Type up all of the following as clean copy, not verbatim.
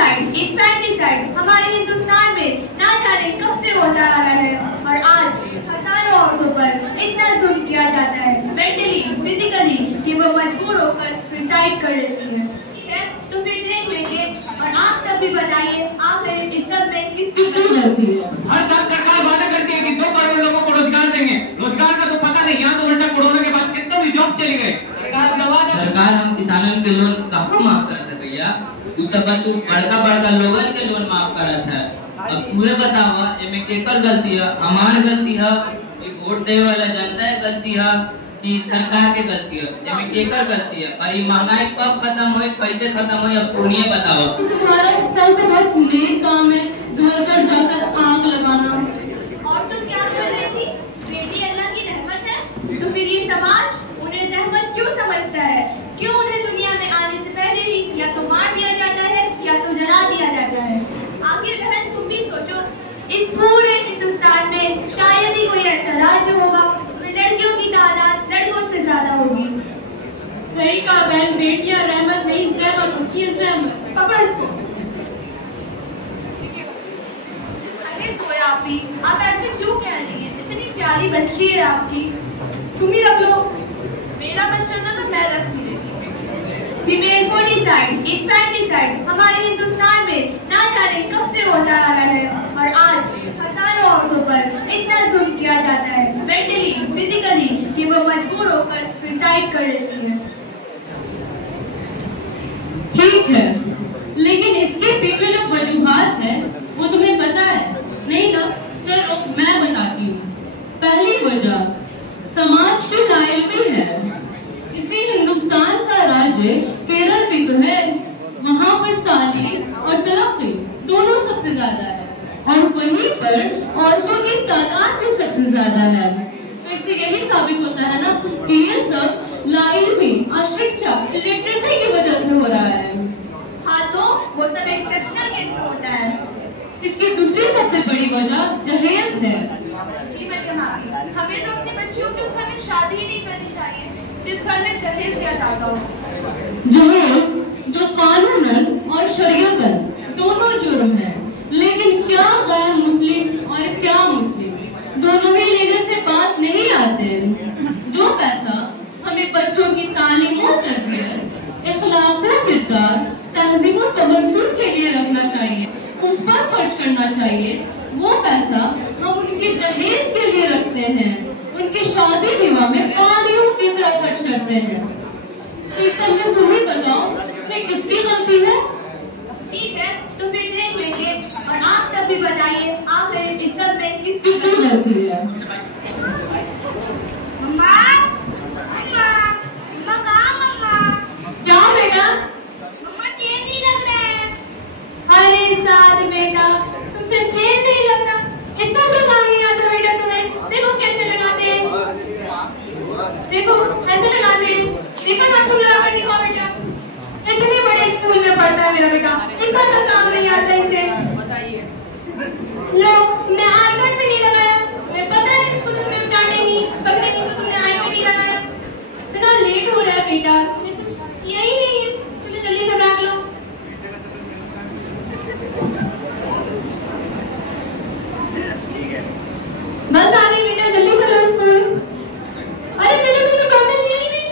Decide इंफेंटिसाइड हमारे हिंदुस्तान में ना जाने कब से होता आ रहा है और आज हजारों औरतों पर इतना जुल्म किया जाता है मेंटली फिजिकली कि वो मजबूर होकर सुसाइड कर लेती है। ठीक है, तो फिर देख लेंगे और आप सब भी बताइए आखिर इस सब में किसकी गलती है। हर साल सरकार वादा करती है कि 2 करोड़ लोगों को रोजगार देंगे। रोजगार का तो पता नहीं, यहाँ तो उल्टा कोरोना के बाद कितने भी जॉब चले गए। सरकार हम किसानों के लोन कहाँ माफ करत है भैया? तू तो बस बड़का लोगन के लोन माफ करत है। अब तूहे बतावा एमे केकर गलती है? हमार गलती है, वोट देवे वाला जनता है गलती है कि सरकार के गलती है? एमे केकर गलती है? और ये महंगाई कब खत्म होई, कैसे खत्म होई, अब तू नहीं बताओ। तुम्हारा सबसे बहुत नेक काम है घर घर जाकर आग लगाना। और तुम क्या कर रही थी? बेटी अल्लाह की रहमत है, तो फिर ये समाज उन्हें रहमत क्यों समझता है? क्यों उन्हें दुनिया में आने से पहले ही या तो मार दिया जाता है या तो जला दिया जाता है? आखिर बहन तुम भी सोचो, इस पूरे हिंदुस्तान में शायद ही कोई ऐसा राज्य होगा जिसमें लड़कियों की तादाद लड़कों से ज्यादा होगी। सही कहा बहन, बेटियां रहमत नहीं ज़हमत होती है, ज़हमत। पकड़ो इसको। अरे सोया आप ऐसे क्यों कह रही हैं? इतनी प्यारी बच्ची है आपकी, तुम ही रख लो। मेरा बच्चा था तो मैं रख ली। फीमेल फोर्टिसाइड इंफेंटिसाइड हमारे हिंदुस्तान में ना जाने कब से होता आ रहा है और आज हजारों औरतों पर इतना जुल्म किया जाता है मेंटली फिजिकली कि वो मजबूर होकर सुसाइड कर लेती है। ठीक है, लेकिन इसके पीछे जो वजूहात है वो तुम्हें पता है नहीं ना? चलो मैं बताती हूँ। पहली वजह समाज की नाइल्मी है। इसी हिंदुस्तान का राज्य केरल भी तो है, वहाँ पर तालीम और तरक्की दोनों सबसे ज्यादा है और वहीं पर औरतों की तादाद भी सबसे ज्यादा है। तो इससे यही साबित होता है ना कि ये सब लाइल्मी, अशिक्षा, इलिटरेसी की वजह से हो रहा है। हाँ, तो वो सब एक्सेप्शनल केस में होता है। इसकी दूसरी सबसे बड़ी वजह जहेज है। जी मैडम, हमें तो अपने बच्चियों के घर में शादी ही नहीं करनी चाहिए जिस घर में जहेज दिया जाता हो। जहेज जो कानूनन और शरीयतन दोनों जुर्म है, लेकिन क्या गैर मुस्लिम और क्या मुस्लिम दोनों ही लेने से बात नहीं आते। जो पैसा हमें बच्चों की तालीम और तरबियत, इखलाक और किरदार, तहजीब और तमद्दुन के लिए रखना चाहिए, उस पर खर्च करना चाहिए, वो पैसा हम उनके जहेज के लिए रखते हैं, उनकी शादी विवाह में पानियों की तरह खर्च करते हैं। तो इस सब में तुम ही बताओ इसमें किसकी गलती है? ठीक है, तो फिर देख लेंगे और आप सब भी बताइए आखिर इस सब में किसकी गलती है? मम्मा, मम्मा, मम्मा कहाँ मम्मा? क्या बेटा? मम्मा चैन नहीं लग रहा है। अरे साथ बेटा, तुमसे चैन नहीं लगना, इतना सा काम नहीं आता बेटा तुम्हें। देखो कैसे लगाते हैं, देखो ऐसे लगाते हैं, देखो ना तुम लगा कर दिखाओ बेटा। इतने बड़े स्कूल में पढ़ता है मेरा बेटा, इतना सा काम नहीं आता इसे। लो, मैं आई कार्ड भी नहीं लगाया, मैं पता है स्कूल में डांटेंगी पकड़ेंगी तो तुमने आई कार्ड नहीं लगाया। इतना लेट हो रहा है बेटा, तुमने कुछ किया ही नहीं है। चलो जल्दी से बैग लो। बस आ गई बेटा, जल्दी चलो स्कूल। अरे बेटा तुमने बॉटल लिया ही नहीं।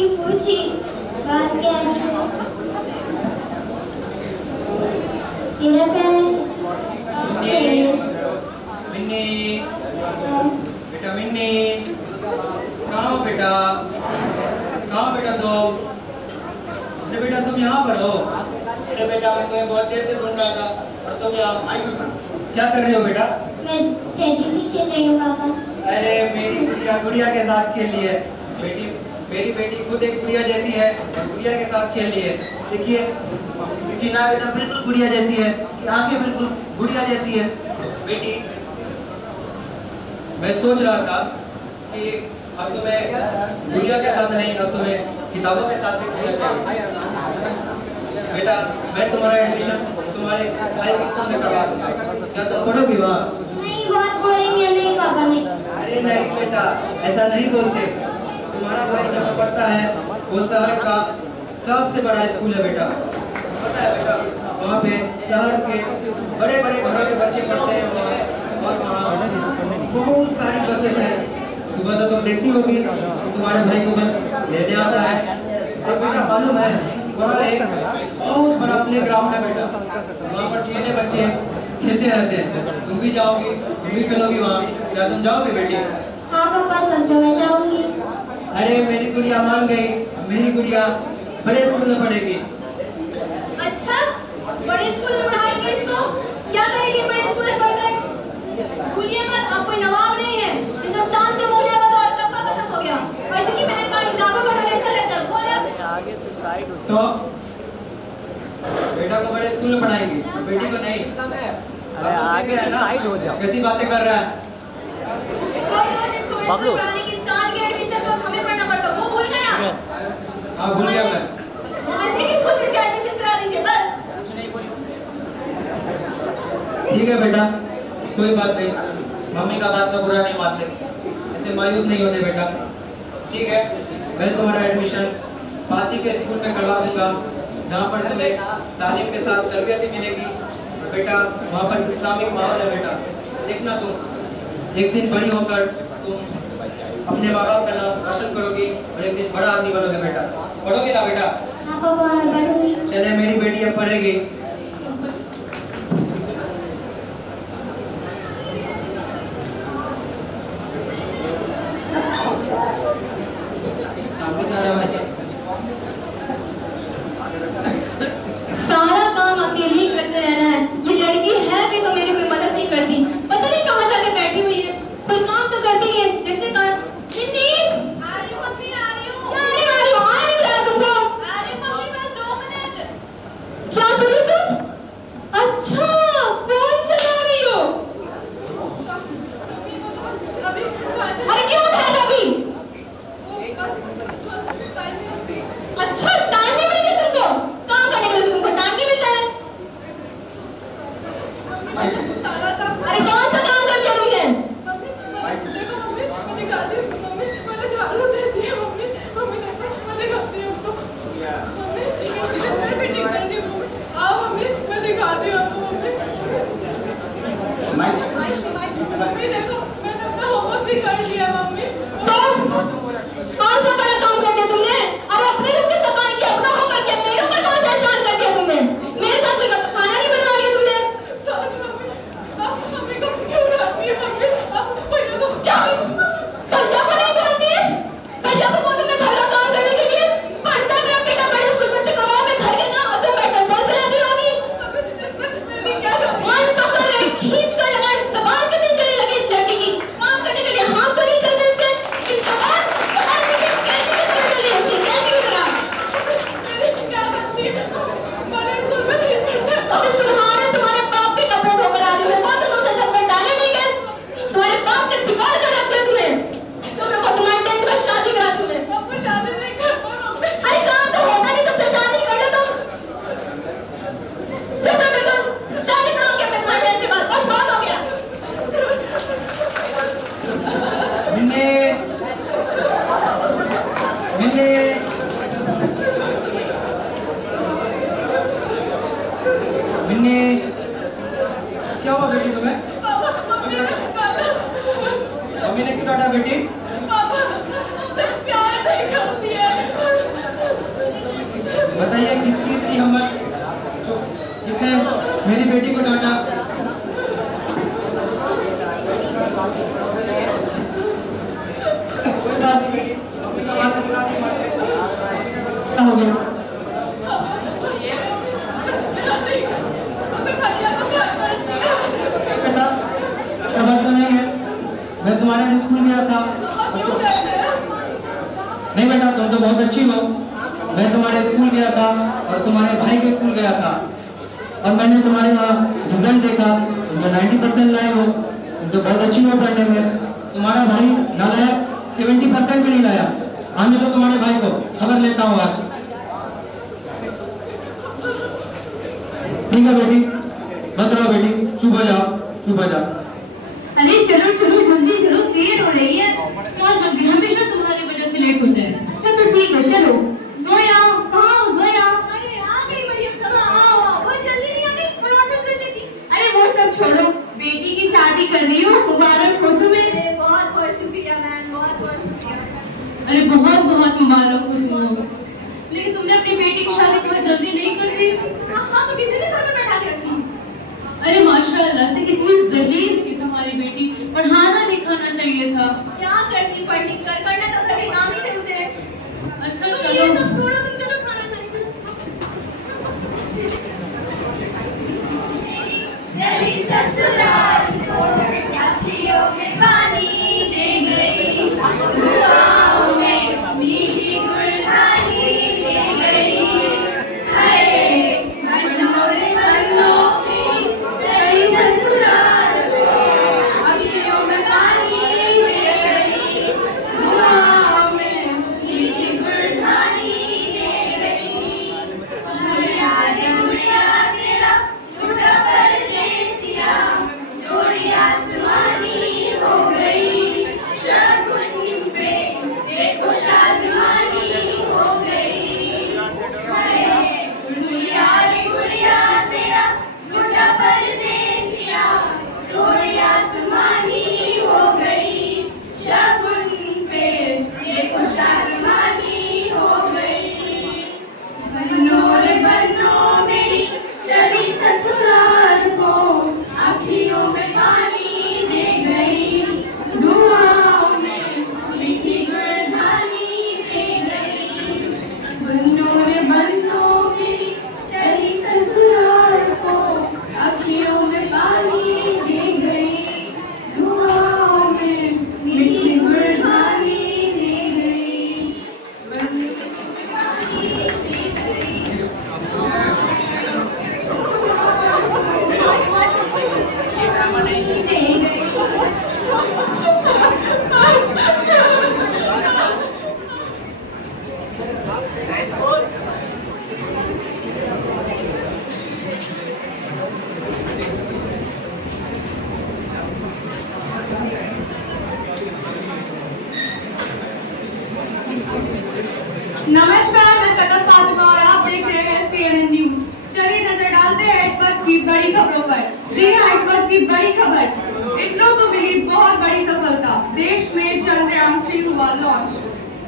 की पूछी बात क्या है? तेरा क्या है? मिन्नी, बेटा मिन्नी, कहाँ हो बेटा? कहाँ हो बेटा तुम? अरे बेटा तुम यहाँ पर हो? अरे बेटा मैं तुम्हें बहुत देर से ढूंढ रहा था और तुम यहाँ आई क्यों? क्या कर रही हो बेटा? मैं टेडी से खेल रही हूँ पापा। अरे मेरी गुड़िया के साथ खेल रही है। मेरी बेटी खुद एक गुड़िया जैसी है और गुड़िया के साथ खेल रही है। देखिए इसकी नाक एकदम बिल्कुल गुड़िया जैसी है, आंखें बिल्कुल गुड़िया जैसी है। बेटी मैं सोच रहा था कि अब तुम्हें गुड़िया के साथ नहीं, अब तुम्हें किताबों के साथ भी खेलना चाहिए। बेटा मैं तुम्हारा एडमिशन तुम्हारे भाई के स्कूल में करवा दूंगा, क्या तुम पढ़ोगी वहाँ? नहीं, बहुत बोलेंगे नहीं पापा नहीं। अरे नहीं बेटा, ऐसा नहीं बोलते। तुम्हारा भाई जहाँ पढ़ता है वो शहर का सबसे बड़ा स्कूल है बेटा, पता है बेटा? वहाँ पे शहर के बड़े बड़े घरों के बच्चे पढ़ते हैं वहाँ, और वहाँ बहुत सारी बसें हैं। सुबह तो तुम देखती होगी तुम्हारे भाई को बस लेने आता है। और बेटा मालूम है वहाँ एक बहुत बड़ा प्ले ग्राउंड है बेटा, वहाँ पर छोटे बच्चे खेलते रहते हैं। तुम भी जाओगी, तुम भी खेलोगी वहाँ, क्या तुम जाओगे बेटी? हाँ पापा समझो, मैं जाऊँगी। अरे मेरी गुड़िया मान गई, मेरी गुड़िया बड़े स्कूल में पढ़ेगी। अच्छा, बड़े स्कूल में पढ़ाएंगे इसको? क्या करेगी बड़े स्कूल में पढ़कर? भूलिए मत, आप कोई नवाब नहीं है। हिंदुस्तान से मूल्य का दौर कब का खत्म हो गया? अर्थ की मेहरबानी, लाखों का डोनेशन लेकर तो बेटा को बड़े स्कूल में पढ़ाएंगे, बेटी को नहीं। अब तो देख रहे हैं ना कैसी बातें कर रहा है। बाबलू पढ़ाने की साल की एडमिशन तो हमें पढ़ना पड़ता, वो भूल गया? हाँ भूल गया मैं। मोहल्ले के स्कूल में इसका एडमिशन करा दीजिए बस। ठीक है बेटा, कोई बात नहीं, मम्मी का बात का बुरा नहीं मानते, ऐसे मायूस नहीं होते बेटा। ठीक है, मैं तुम्हारा एडमिशन पास ही के स्कूल में करवा दूंगा, जहाँ पर तुम्हें तालीम के साथ तरबियत भी मिलेगी। बेटा वहाँ पर इस्लामिक माहौल है बेटा, देखना तुम एक दिन बड़ी होकर तुम अपने माँ बाप का नाम रोशन करोगी और एक दिन बड़ा आदमी बनोगे बेटा। पढ़ोगी ना बेटा? हाँ पापा मैं पढ़ूंगी। चले मेरी बेटी अब पढ़ेगी। सारा काम अकेले ही करते रहना है। ये लड़की है भी तो मेरी कोई मदद नहीं करती, पता नहीं कहाँ जाकर बैठी हुई है, कोई काम तो करती नहीं है। जैसे कहा निन्नी आ रही हूँ मम्मी, आ रही हूँ, आ रही हूँ, आ रही हूँ तुमको, आ रही हूँ मम्मी, बस 2 मिनट। क्या बोली तू? बात नहीं बेटी, अपनी तो बात बुरा नहीं मानते। क्या हो गया? बेटा, ऐसा बात तो नहीं है। मैं तुम्हारे स्कूल गया था। नहीं बेटा, तुम तो बहुत अच्छी हो। मैं तुम्हारे स्कूल गया था और तुम्हारे भाई के स्कूल गया था और मैंने तुम्हारे रिजल्ट देखा, तुम तो 90% लाए हो, तुम तो बहुत अच्छी हो पढ़ने में। तुम्हारा भाई नालायक 70% भी नहीं लाया। आने दो तुम्हारे भाई को, खबर लेता हूँ आज। ठीक है बेटी, मत रहो बेटी, सुबह जाओ, सुबह जाओ। अरे चलो चलो जल्दी चलो, देर हो रही है। क्या जल्दी, हमेशा तुम्हारी वजह से लेट होता है। चलो ठीक है चलो। जोया, कहाँ हो जोया? अरे आ गई मरियम सबा, आओ वो जल्दी नहीं आ गई, प्रोसेस कर लेती। अरे वो सब छोड़ो, बेटी की शादी कर रही हो, मुबारक हो तुम्हें। बहुत बहुत शुक्रिया मैम, बहुत बहुत शुक्रिया। अरे बहुत बहुत मुबारक हो तुम्हें। लेकिन तुमने अपनी बेटी की शादी बहुत जल्दी नहीं कर दी। हाँ तो कितने दिन घर में बैठा के रखी। अरे माशाल्लाह से कितनी ज़हीन थी तुम्हारी बेटी, पढ़ाना लिखाना चाहिए था। क्या करती पढ़ लिख कर, करना तो सभी काम ही थे उसे। अच्छा तो चलो, ये सब छोड़ो, तुम चलो खाना खाने चलो। चली ससुराल को अखियों में पानी दे गई, दुआओं में मीठी गुलहानी दे गई। हाय बन्नों रे बन्नों में चली ससुराल को अखियों में पानी दे गई, दुआओं में मीठी गुलहानी दे गई। गुड़िया रे गुड़िया तेरा टूटा परदेसिया, जोड़ी आसमानी हो गई, शगुन पे देखो शादमानी हो गई। हाय गुड़िया रे गुड़िया तेरा टूटा परदेसिया, जोड़ी आसमानी हो गई, शगुन पे देखो शादमानी हो गई। बन्नों रे बन्नों मेरी चली ससुराल को अखियों में पानी दे गई, दुआओं में मीठी गुलहानी दे गई। बन्नों रे बन्नों मेरी चली ससुराल को अखियों में पानी दे गई, दुआओं में मीठी गुलहानी दे गई। नमस्कार, मैं सकत फातिमा और आप देख रहे हैं CNN न्यूज। चलिए नजर डालते हैं इस वक्त की बड़ी खबरों पर। जी हाँ, इस वक्त की बड़ी खबर, इसरो को मिली बहुत बड़ी सफलता, देश में चंद्रयान 3 हुआ लॉन्च।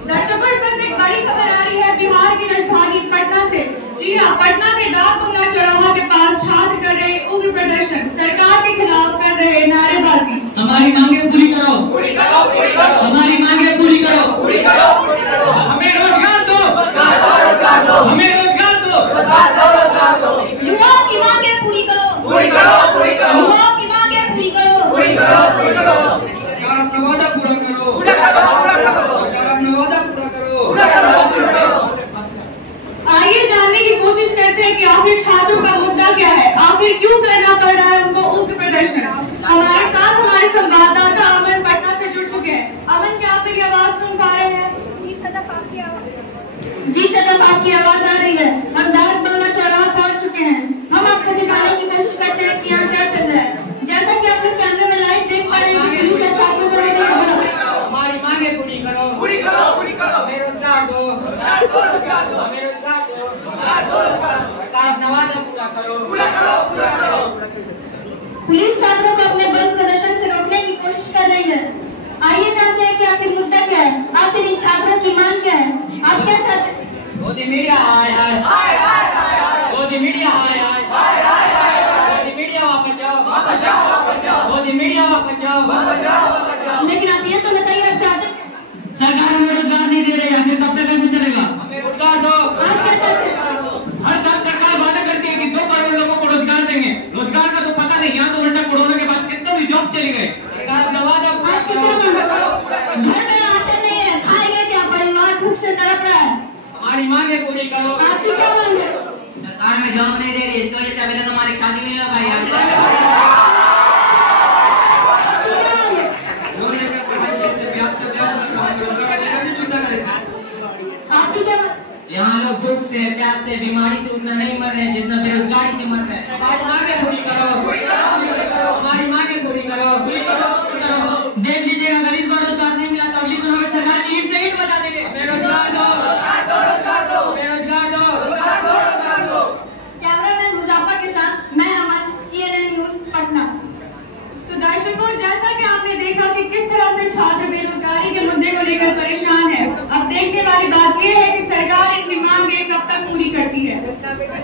दर्शकों, इस वक्त एक बड़ी खबर आ रही है बिहार की राजधानी पटना से। जी हाँ, पटना के डाकबंगला चौराहा के पास छात्र कर रहे उग्र प्रदर्शन, सरकार के खिलाफ कर रहे नारेबाजी। हमारी मांगे पूरी करो, पूरी करो, पूरी करो। हमारी मांगे पूरी करो, पूरी करो, पूरी करो। हमें रोजगार दो, रोजगार दो, हमें रोजगार दो, रोजगार दो। युवाओं की मांगे पूरी करो, पूरी करो, पूरी करो। युवाओं की मांगे पूरी करो, पूरी करो, पूरी करो। सरकार अपना वादा पूरा करो, पूरा करो, पूरा करो। सरकार अपना वादा पूरा करो, पूरा करो, पूरा करो। आइए जानने की कोशिश करते हैं कि आखिर छात्रों का मुद्दा क्या है, आखिर क्यों करना पड़ रहा है उनको उग्र प्रदर्शन। हमारे साथ हमारे संवाददाता अमन पटना से जुड़ चुके हैं। अमन, क्या आप मेरी आवाज सुन पा रहे हैं? जी सदफ, आपकी आवाज आ रही है। हम डाकबंगला चौराहा पहुंच चुके हैं। हम आपको दिखाने की कोशिश करते हैं कि यहाँ क्या चल रहा है। जैसा कि आप लोग कैमरे में लाइव देख पा रहे हैं कि पुलिस और छात्रों को हमारी मांगे पूरी करो, पूरी करो, पूरी करो। हमें रोजगार दो, रोजगार दो, रोजगार दो। हमें रोजगार दो, रोजगार दो, रोजगार दो। सरकार अपना वादा पूरा करो, पूरा करो, पूरा करो। पुलिस छात्रों को अपने बल प्रदर्शन से रोकने की कोशिश कर रही है। आइए जानते हैं कि आखिर मुद्दा क्या है, आखिर इन छात्रों की मांग क्या है। आप क्या चाहते हैं? मोदी मीडिया हाय हाय हाय हाय हाय। मोदी मीडिया हाय हाय हाय हाय हाय। मोदी मीडिया वापस जाओ, वापस जाओ, वापस जाओ। मोदी मीडिया वापस जाओ, वापस जाओ, वापस जाओ। लेकिन आप ये तो बताइए, आप चाहते हैं सरकार हमारी मांगे पूरी करो। आपकी क्या मांग है? सरकार हमें जॉब नहीं दे रही, इसकी वजह से अभी तक हमारी शादी नहीं हो पाई। लोन लेकर पढ़ाई से ब्याज पे ब्याज कर रहा हूँ, रोजगार कैसे चुकता करेंगे? आपकी क्या मांग? यहाँ लोग भूख से, प्यास से, बीमारी से उतना नहीं मर रहे जितना बेरोजगारी से मर रहे हैं। हमारी मांगे पूरी करो, हमारी मांगे पूरी करो। देख लीजिएगा, गरीब को रोजगार नहीं मिला तो अगली बार हमें सरकार की ईंट से ईंट बता देंगे। बेरोजगार दो, बेरोजगार दो। कैमरामैन मुजफ्फर के साथ मैं अमन, CNN न्यूज़ पटना। तो दर्शकों, जैसा कि आपने देखा कि किस तरह से छात्र बेरोजगारी के मुद्दे को लेकर परेशान है, अब देखने वाली बात यह है कि सरकार इनकी मांगें कब तक पूरी करती है।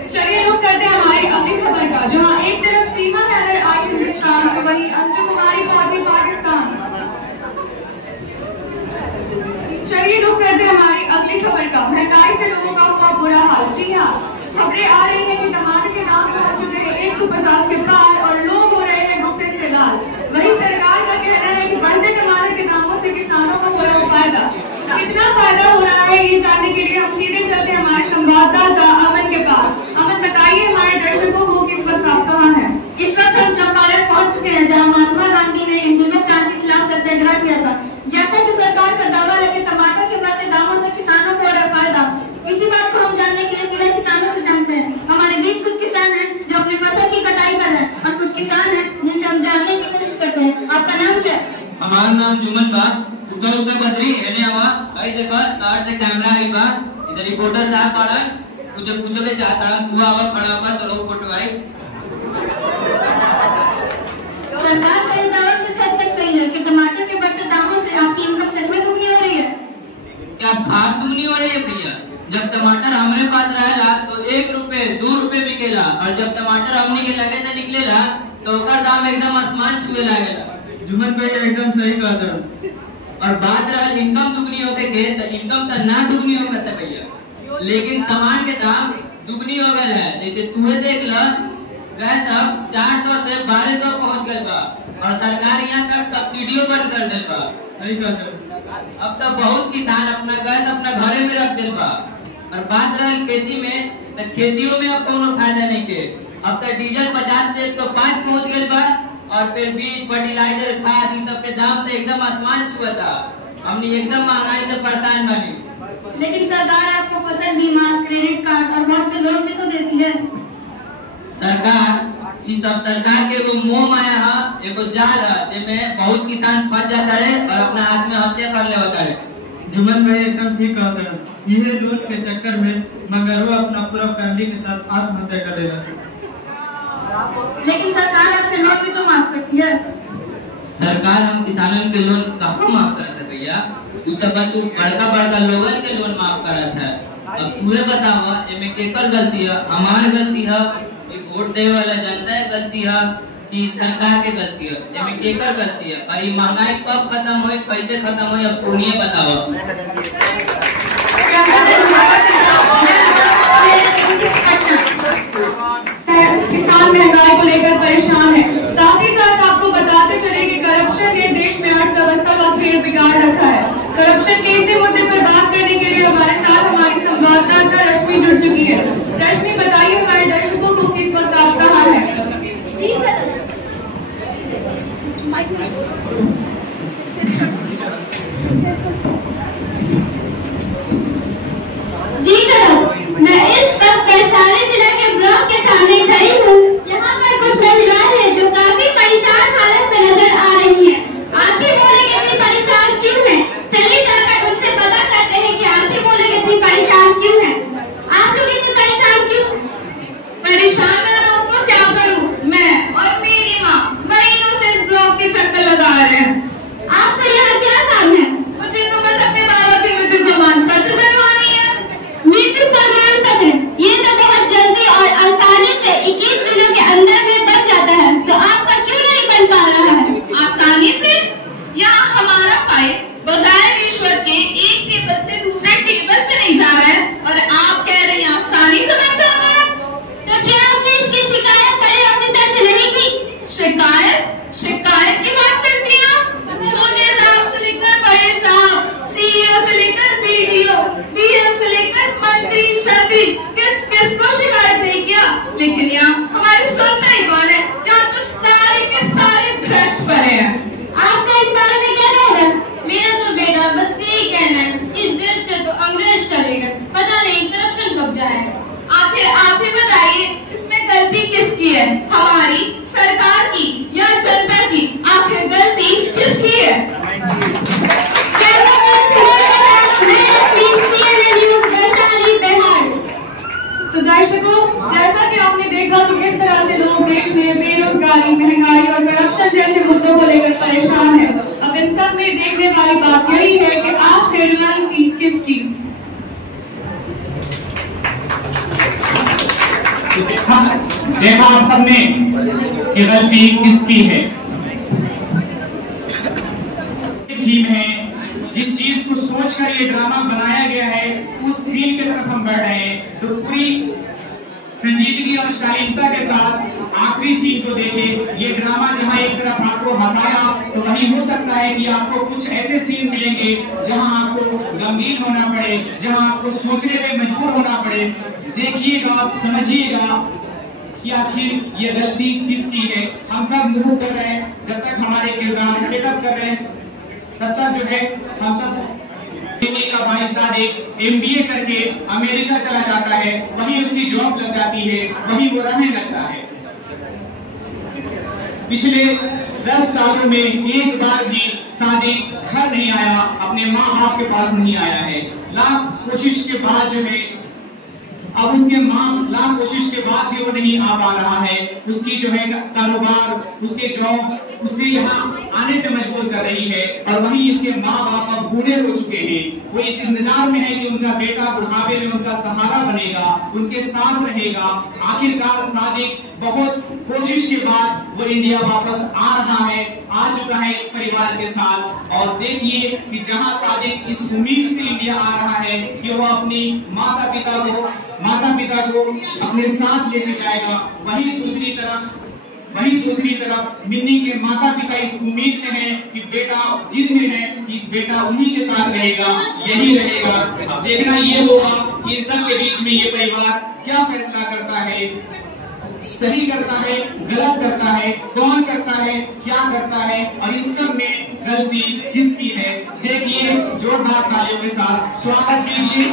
चलिए रुक करते हैं हमारी अगली खबर का, जहां एक तरफ सीमा में अगर आई हिंदुस्तान तो वहीं अंजू कुमारी पहुंची पाकिस्तान। चलिए रुक करते हैं हमारी अगली खबर का, महंगाई से लोगों का हुआ बुरा हाल। जी हाँ, खबरें आ रही हैं कि टमाटर के दाम पहुंच चुके हैं 150 के पार और लोग हो रहे हैं गुस्से से लाल। वहीं सरकार का कहना है कि बढ़ते टमाटर के दामों से किसानों को हो रहा फायदा। तो कितना फायदा हो रहा है ये जानने के लिए हम सीधे चलते हैं हमारे संवाददाता अमन के पास। अमन, बताइए हमारे दर्शकों को कि इस वक्त आप कहाँ हैं? इस वक्त हम चंपारण पहुंच चुके हैं, जहां महात्मा गांधी ने इंडिगो प्लांट के खिलाफ सत्याग्रह किया था। जैसा कि सरकार का दावा है कि टमाटर के बढ़ते दामों से किसानों को हो रहा फायदा, इसी बात को हम जानने के लिए सीधे किसानों से जानते हैं। हमारे बीच कुछ किसान हैं जो अपनी फसल की कटाई कर रहे हैं और कुछ किसान हैं जिनसे हम जानने की कोशिश करते हैं। आपका नाम क्या है? हमारा नाम जुमन बा। उधर बदरी एने आवा आई देखो तार से कैमरा आई बा, इधर रिपोर्टर साहब पड़न कुछ पूछोगे चाहता हूं, तू आवा खड़ा होगा तो लोग फोटो आई। सरकार का ये दावा किस हद तक सही है कि टमाटर के बढ़ते दामों से आपकी इनकम सच में दुगनी हो रही है? क्या भाग दुगनी हो रही है भैया? जब टमाटर हमारे पास रहेला तो 1 रुपए 2 रुपए बिकेला, और जब टमाटर हमनी के लगे से निकलेला तो ओकर दाम एकदम आसमान छुए लागेला। जुमन भाई एकदम सही कहा था। और बात रहल इनकम दुगनी होके के, तो इनकम तो ना दुगनी हो सकता भैया, लेकिन सामान के दाम दुगनी हो गए है। जैसे तूहे देख ल, गैस अब 400 से 1200 पहुंच गए बा, और सरकार यहाँ तक सब्सिडियो बंद कर दिल बा। सही कहा था। अब तो बहुत किसान अपना गैस अपना घरे में रख दिल बा। और बात रहल खेती में, तो खेतियों में अब कोनो फायदा नहीं के। अब तो डीजल 50 से 105 पहुंच गए बा, और फिर बीज, फर्टिलाइजर, खाद ये सब के दाम तो एकदम आसमान छुआ था। हमने एकदम महंगाई से परेशान बनी। लेकिन सरकार आपको फसल बीमा, क्रेडिट कार्ड और बहुत से लोन भी तो देती है। सरकार ये सब सरकार के एगो मोह माया है, एगो जाल है, जिसमें बहुत किसान फंस जाता है और अपना आत्महत्या कर लेता है। जुमन भाई एकदम ठीक कहा था। यह लोन के चक्कर में मंगरवा अपना पूरा फैमिली के साथ आत्महत्या कर लेगा। लेकिन सरकार आपके लोन भी तो माफ करती है। सरकार हम किसानों के लोन कहाँ माफ करत है भैया? तू तो बस बड़का बड़का लोगन के लोन माफ करत है। अब तूहे बतावा एमे केकर गलती है? हमार गलती है, वोट देवे वाला जनता की गलती है कि सरकार के गलती है? एमे केकर गलती है? और ये महंगाई कब खत्म होई, कैसे खत्म होई, अब पुनिये बतावा। किसान महंगाई को लेकर परेशान है। साथ ही साथ आपको बताते चले कि करप्शन ने देश में अर्थव्यवस्था का खेल बिगाड़ रखा है। करप्शन के इसी मुद्दे पर बात करने के लिए हमारे साथ हमारी संवाददाता रश्मि जुड़ चुकी है। रश्मि, बताइए हमारे दर्शकों को कि इस वक्त आप कहाँ हैं? जी सर। जी सर, मैं इस वक्त वैशाली जिला के ब्लॉक के सामने खड़ी हूँ। यहाँ पर कुछ महिलाएं हैं जो काफी परेशान हालत में नजर आ रही हैं। आखिर वो लोग इतनी परेशान क्यों हैं? चलिए जाकर उनसे पता करते हैं कि आखिर वो लोग इतनी परेशान क्यों हैं। आप लोग इतने परेशान क्यों जाए। आखिर आप ही बताइए, इसमें गलती किसकी है, हमारी सरकार की या जनता की? आखिर गलती किसकी है? तो दर्शकों, जैसा कि आपने देखा कि किस तरह से लोग देश में बेरोजगारी, महंगाई और करप्शन जैसे मुद्दों को लेकर परेशान हैं। अब इन सब में देखने वाली बात यही है कि आखिर गलती किसकी? देखा आप सबने कि गलती किसकी है। थीम है, जिस चीज को सोचकर ये ड्रामा बनाया गया है उस सीन की तरफ हम बढ़ रहे हैं। तो पूरी संजीदगी और शालीनता के साथ आखिरी सीन को देखें। ये ड्रामा जहां एक तरफ आपको हंसाया, तो वहीं हो सकता है कि आपको कुछ ऐसे सीन मिलेंगे जहां आपको गमगीन होना पड़े, जहां आपको सोचने पे मजबूर होना पड़े। देखिएगा, समझिएगा कि आखिर ये गलती किसकी है। हम सब मूव कर रहे हैं, जब तक हमारे किरदार सेटअप कर रहे हैं तब तक जो है हम सब का भाई सादिक MBA करके अमेरिका चला जाता है, वहीं उसकी जॉब लग जाती है, वहीं वो रहने लगता है। पिछले 10 सालों में एक बार भी सादिक घर नहीं आया, अपने माँ बाप के पास नहीं आया है। लाख कोशिश के बाद जो है अब उसके माँ लाख कोशिश के बाद भी वो नहीं आ पा रहा है। उसकी जो है कारोबार, उसके जॉब उसे यहाँ आने पे मजबूर कर रही है, और वहीं इसके माँ बाप अब बूढ़े हो चुके हैं। वो इस इंतजार में है कि उनका बेटा बुढ़ापे में उनका सहारा बनेगा, उनके साथ रहेगा। आखिरकार सादिक बहुत कोशिश के बाद वो इंडिया वापस आ रहा है, आ चुका है इस परिवार के साथ। और देखिए कि जहाँ सादिक इस उम्मीद से इंडिया आ रहा है कि वो अपनी माता पिता को अपने साथ लेके जाएगा, वहीं दूसरी तरफ मिन्नी के माता पिता इस उम्मीद में हैं कि बेटा जिद में है कि इस बेटा उन्हीं के साथ रहेगा, यही रहेगा। अब देखना ये होगा कि इन सब के बीच में ये परिवार क्या फैसला करता है, सही करता है, गलत करता है, कौन करता है, क्या करता है, और इस सब में गलती किसकी है। देखिए, जोरदार तालियों के साथ स्वागत कीजिए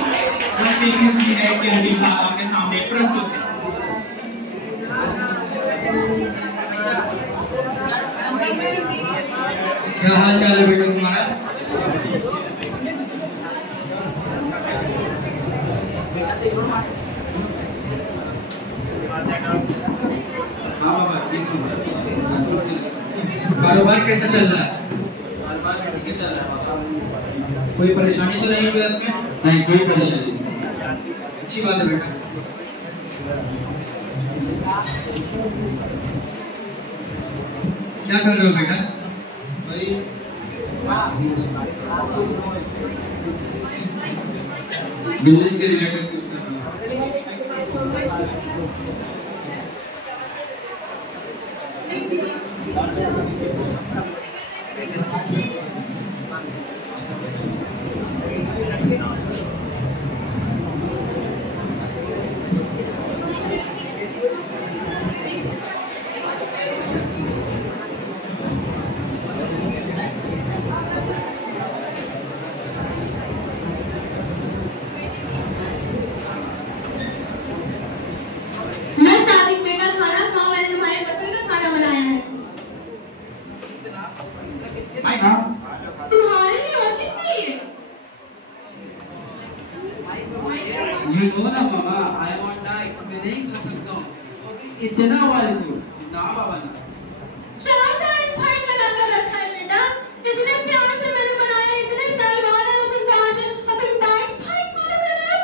गलती किसकी है कि अंतिम बात आपके सामने प्रस्तुत है। क्या हाल चाल है बेटा तुम्हारा? कारोबार कैसा चल रहा है? कोई परेशानी तो नहीं हुई आपको? नहीं, कोई परेशानी नहीं। अच्छी बात है बेटा। क्या कर रहे हो बेटा? बिजनेस के रिलेटेड कुछ कर रहा इतना वाले क्यों? ना बाबा ना। चार टाइम फाइट लगा कर रखा है बेटा। इतने प्यार से मैंने बनाया, इतने साल बाद है तुम प्यार से, और तुम टाइम फाइट फॉलो कर रहे हो।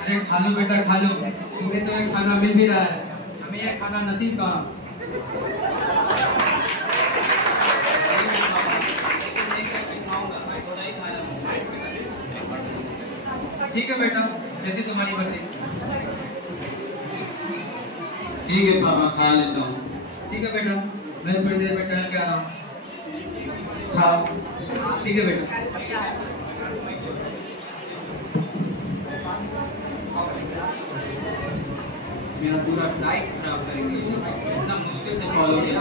अरे खा लो बेटा, खा लो। तुम्हें तो एक खाना मिल भी रहा है, हमें यह खाना नसीब कहाँ। ठीक है बेटा, जैसी तुम्हारी मर्जी। ठीक है पापा, खा लेता हूँ। ठीक है बेटा, मैं थोड़ी देर में टहल के आ रहा हूँ। खाओ। ठीक है बेटा। मेरा पूरा डाइट खराब करेंगे, इतना मुश्किल से फॉलो किया।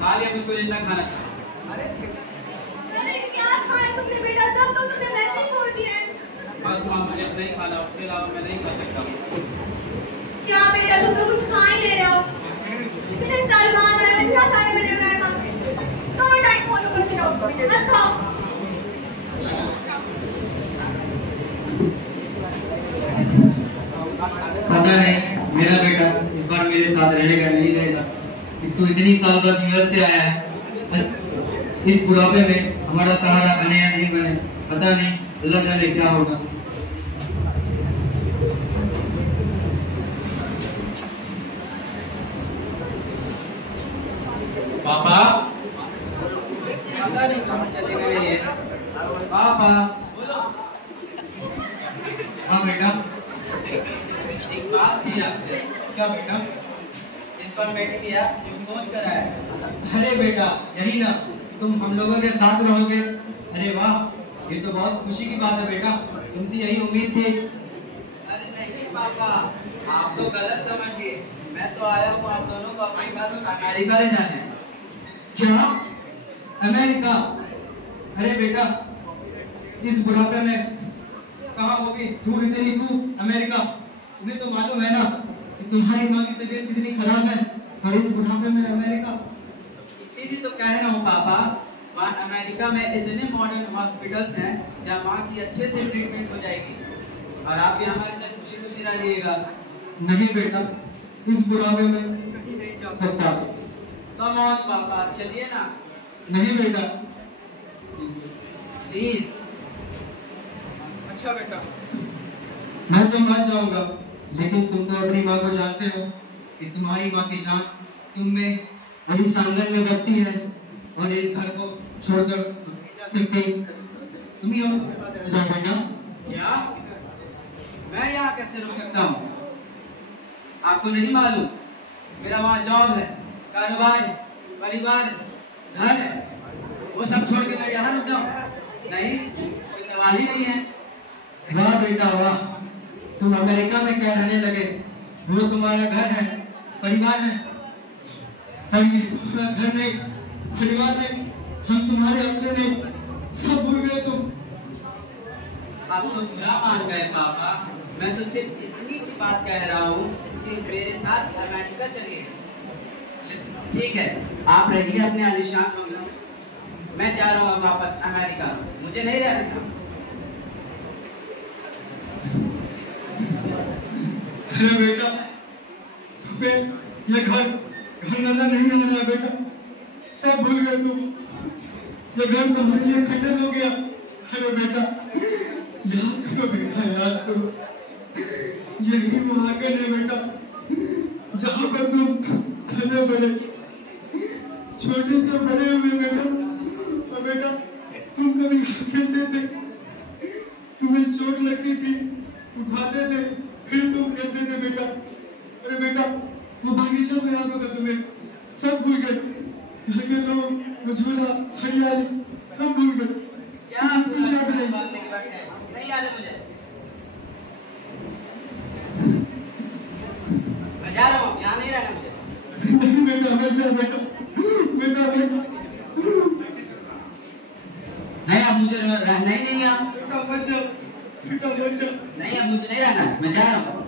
खा लिया मुझको जितना खाना। अरे क्या खाए तुमने बेटा, सब तो तुमने वैसे ही छोड़ दिए। बस माँ मुझे नहीं खाना, उसके अलावा मैं नहीं खा सकता। क्या बेटा तुम तो कुछ खा ही ले रहे हो। इतने साल बाद आए, इतना सारे बने हुए हैं। दोनों टाइम फॉलो करते रहो, मत खाओ। पता नहीं मेरा बेटा इस बार मेरे साथ रहेगा नहीं रहेगा। तू इतनी साल बाद यूएस से आया है, इस बुढ़ापे में हमारा सहारा बने या नहीं बने पता नहीं, अल्लाह जाने क्या होगा। पापा पता नहीं कहाँ चले गए ये। पापा हाँ बेटा। एक बात थी आपसे। क्या बेटा? इस पर बैठ किया सोच कर आया। अरे बेटा यही ना, तुम हम लोगों के साथ रहोगे। अरे वाह, ये तो बहुत खुशी की बात है बेटा, तुमसे यही उम्मीद थी। अरे नहीं पापा, आप तो गलत समझ गए। मैं तो आया हूँ आप दोनों को अपने साथ अमेरिका ले जाने। क्या अमेरिका? अरे बेटा इस बुढ़ापे में कहाँ होगी दूर, इतनी दूर अमेरिका? तुम्हें तो मालूम है ना कि तुम्हारी माँ की तबीयत कितनी खराब है, और इस बुढ़ापे में अमेरिका। इसीलिए तो कह रहा हूँ पापा, वहाँ अमेरिका में इतने मॉडर्न हॉस्पिटल्स हैं जहाँ माँ की अच्छे से ट्रीटमेंट हो जाएगी, और आप भी हमारे साथ खुशी खुशी रहिएगा। नहीं बेटा, इस बुढ़ापे में कहीं नहीं जा सकता। कम ऑन पापा, चलिए ना। नहीं बेटा प्लीज। अच्छा बेटा, मैं तो मर जाऊंगा, लेकिन तुम तो अपनी माँ को जानते हो कि तुम्हारी माँ की जान तुम में वही आंगन में बसती है, और इस घर को छोड़कर नहीं जा सकती। तुम ही हो बेटा। क्या मैं यहाँ कैसे रुक सकता हूँ? आपको नहीं मालूम मेरा वहाँ जॉब है, कारोबार, परिवार, घर है, वो सब छोड़ के मैं यहाँ रुक जाऊँ? नहीं, कोई सवाल ही नहीं है। वाह बेटा वाह, तुम अमेरिका में क्या रहने लगे? वो तुम्हारा घर है, परिवार है, और ये तुम्हारा घर नहीं, परिवार नहीं, हम तुम्हारे अपने नहीं, सब भूल गए तुम। आप तो बुरा मान गए पापा। मैं तो सिर्फ इतनी सी बात कह रहा हूँ कि मेरे साथ अमेरिका चलिए। ठीक है, आप रहिए अपने आलिशान बंगलों में, मैं जा रहा हूँ वापस अमेरिका, मुझे नहीं रहना। अरे बेटा तुम्हें ये घर नजर नहीं आ रहा बेटा, सब भूल गए तुम, ये घर तुम्हारे लिए खंडर हो गया। अरे बेटा याद करो बेटा, याद करो, यही वो आंगन है बेटा जहाँ पर तुम पले बड़े, छोटे से बड़े हुए बेटा। और बेटा तुम कभी खेलते थे, तुम्हें चोट लगती थी, उठाते थे, फिर तुम खेलते थे बेटा। अरे बेटा वो बागीचा तो याद होगा तुम्हें, सब भूल गए, लोग, वो झूला, हरियाली, सब भूल गए। क्या कुछ याद नहीं? नहीं याद है मुझे। मैं जा रहा हूँ, यहाँ नहीं रहना मुझे। नहीं बेटा, मत जा बेटा, बेटा बेटा नहीं, अब मुझे रहना ही नहीं है। बेटा मत जा, बेटा मत जा। नहीं, अब मुझे नहीं रहना, मैं जा रहा हूँ।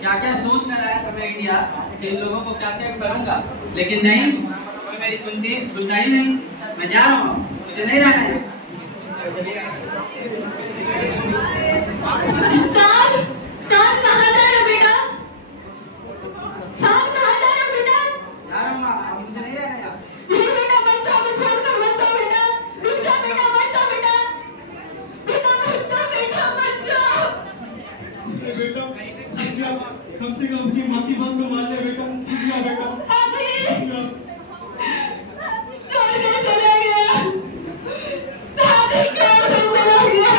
क्या क्या सोच कर आया था मैं इंडिया, इन लोगों को क्या क्या करूंगा, लेकिन नहीं, कोई मेरी सुनता ही नहीं। मैं जा रहा हूँ, मुझे नहीं रहना है। साथ साथ कहाँ जा रहे हो बेटा? साथ कहाँ जा रहे हो बेटा? जा रहा हूँ माँ, मुझे नहीं रहना है। नहीं बेटा मत जाओ, मत छोड़कर मत जाओ बेटा, रुक जाओ बेटा, मत जाओ बेटा, बेटा मत जाओ बेटा, मत जाओ। बेटा कम से कम अपनी माँ की बात तो मान ले बेटा, बेटा छोड़ के चला गया, साथ ही छोड़ के चला गया।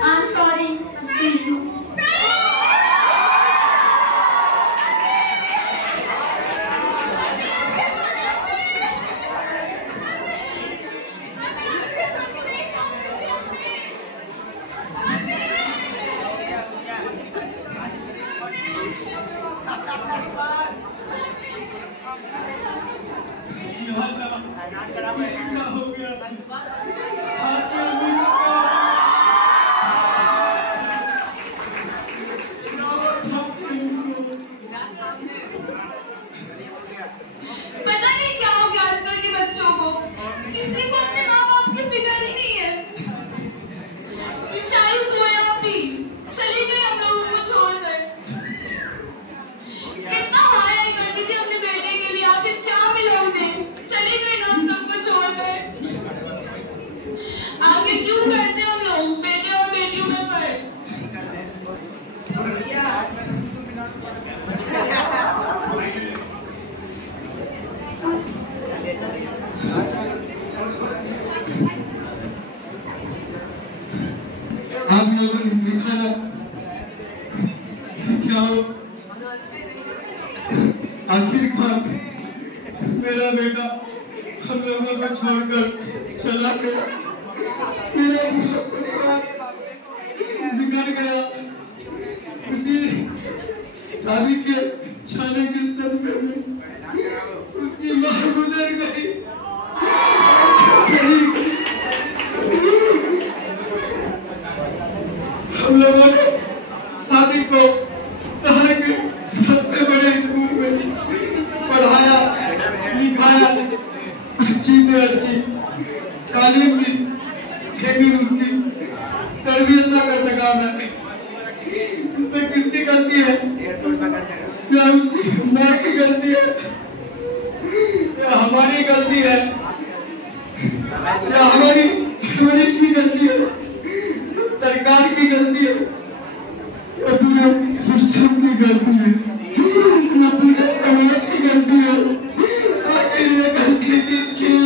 I'm sorry. Excuse me. पता नहीं क्या हो गया आजकल के बच्चों को, किसी को अपने माँ बाप की फिक्र ही नहीं है। शायद सोया भी चली गई हम लोगों को छोड़कर। कितना हाया करती थी अपने बेटे के लिए, आखिर क्या मिला उन्हें, चली गई ना हम सबको छोड़कर। आगे क्यों करते हम लोग बेटे और बेटियों में फर्क? आप लोगों ने देखा ना क्या हो, आखिरकार मेरा बेटा हम लोगों को छोड़कर चला गया। मेरा पूरा परिवार बिगड़ गया। उसी शादी के छाने के सदमे में उसकी माँ गुजर गई। हम लोगों ने शादी को शहर के सबसे बड़े स्कूल में पढ़ाया लिखाया, अच्छी से अच्छी तालीम दी, लेकिन उसकी तरबियत न कर सका मैं। इसमें किसकी गलती है? क्या उसकी माँ की गलती है या हमारी गलती है या हमारी परवरिश की गलती है, सरकार की गलती है या पूरे किसकी